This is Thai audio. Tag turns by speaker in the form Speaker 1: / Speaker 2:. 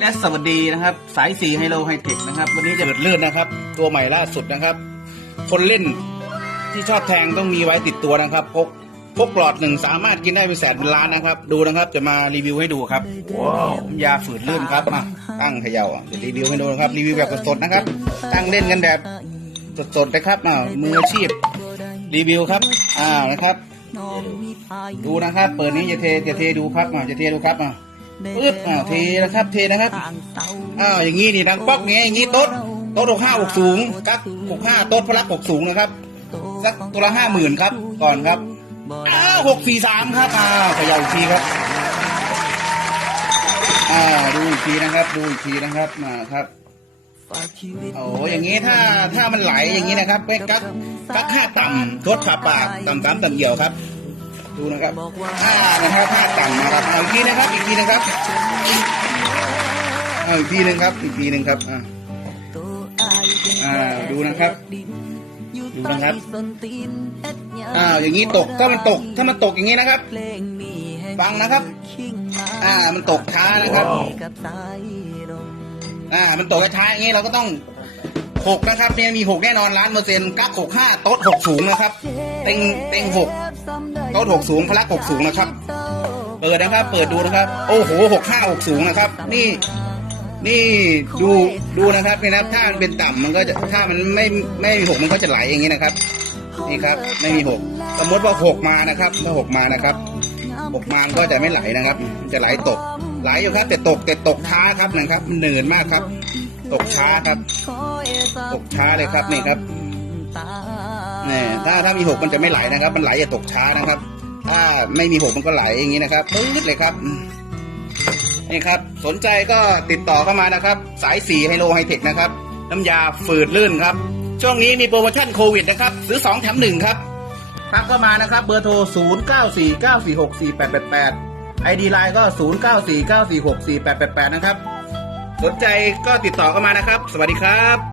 Speaker 1: และสวัสดีนะครับ สายสีไฮโลไฮเทคนะครับ วันนี้จะเปิดเลื่อนนะครับ ตัวใหม่ล่าสุดนะครับ คนเล่นที่ชอบแทงต้องมีไว้ติดตัวนะครับพกพกหลอดหนึ่งสามารถกินได้เป็นแสนเป็นล้านนะครับ ดูนะครับ จะมารีวิวให้ดูครับว้าวยาฝืดลื่นครับมาตั้งเขย่าอะเดี๋ยวรีวิวให้ดูนะครับรีวิวแบบสดๆนะครับ ตั้งเล่นกันแบบสดๆนะครับอ่ามืออาชีพรีวิวครับอ่านะครับ ดูนะครับ เปิดนี้จะเทจะเทดูครับอ่าจะเทดูครับอ่า ปึ๊บอ่าเทนะครับเทนะครับอ้าวอย่างงี้นี่ดังป๊อกเงี้ยอย่างงี้โต๊ดโต๊ดหกห้าหกสูงกักหกห้าโต๊ดพลักหกสูงนะครับสักตัวละห้าหมื่นครับ ก่อนครับอ้าวหกสี่สามครับอ้าวขยับอีกทีครับอ่าดูอีกทีนะครับ ดูอีกทีนะครับมาครับโอ้อย่างงี้ถ้าถ้ามันไหลอย่างงี้นะครับไปกักกักห้าต่ำทดขาปากต่ำต่ำต่ำเหี่ยวครับ ดูนะครับอ่านะครับห้าต่ำนะครับเอาอีกทีนะครับ อีกทีนะครับเอาอีกทีหนึ่งครับ อีกทีหนึ่งครับอ่าอ่าดูนะครับดูนะครับอ้าวอย่างนี้ตกถ้ามันตกถ้ามันตกอย่างนี้นะครับ ฟังนะครับ อ่ามันตกช้านะครับอ่ามันตกช้าอย่างนี้เราก็ต้องหกนะครับเนี่ยมีหกแน่นอนล้านเปอร์เซ็นต์กักหกห้าโต๊ดหกสูงนะครับ เต็งเต็งหก โต๊ดหกสูงพลักหกสูงนะครับ เปิดนะครับ เปิดดูนะครับ โอ้โหหกห้าหกสูงนะครับ นี่ นี่ดูดูนะครับนี่นะถ้ามันเป็นต่ำมันก็จะถ้ามันไม่ไม่มีหกมันก็จะไหลอย่างนี้นะครับ นี่ครับ ไม่มีหกสมมติว่าหกมานะครับถ้าหกมานะครับหกมานก็จะไม่ไหลนะครับมันจะไหลตก ไหลอยู่ครับ แต่ตกแต่ตกช้าครับนะครับมันเหนื่อยมากครับ ตกช้าครับ ตกช้าเลยครับนี่ครับ นี่ยถ้าถ้ามีหกมันจะไม่ไหลนะครับ มันไหลจะตกช้านะครับ ถ้าไม่มีหกมันก็ไหลอย่างนี้นะครับปื๊ดเลยครับนี่ครับ สนใจก็ติดต่อเข้ามานะครับ สายสีไฮโลไฮเทคนะครับ น้ำยาฝืดลื่นครับ ช่วงนี้มีโปรโมชั่นโควิดนะครับ ซื้อ2แถม1ครับทักเข้ามานะครับ เบอร์โทร 0 9 4 9 4 6 4 8 8 8 ID ไลน์ก็ 0 9 4 9 4 6 4 8 8 8 นะครับ สนใจก็ติดต่อเข้ามานะครับ สวัสดีครับ